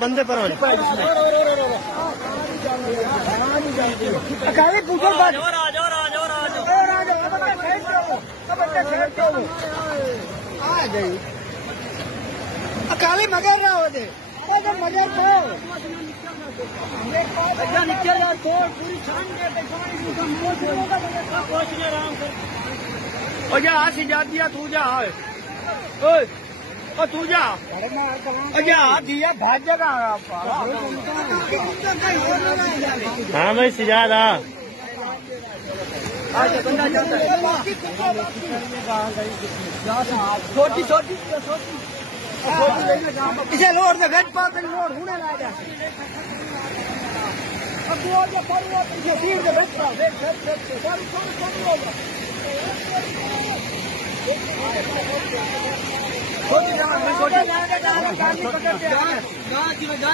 बंदे पर अकाली मगर ना हो दे मगर पूरी हाथ जा दिया तू जा तू जा हाथ दिया भाज जगह। हाँ भाई सिजाद छोटी छोटी इसे लोड से भेज पाते लोड होने लगा छोटी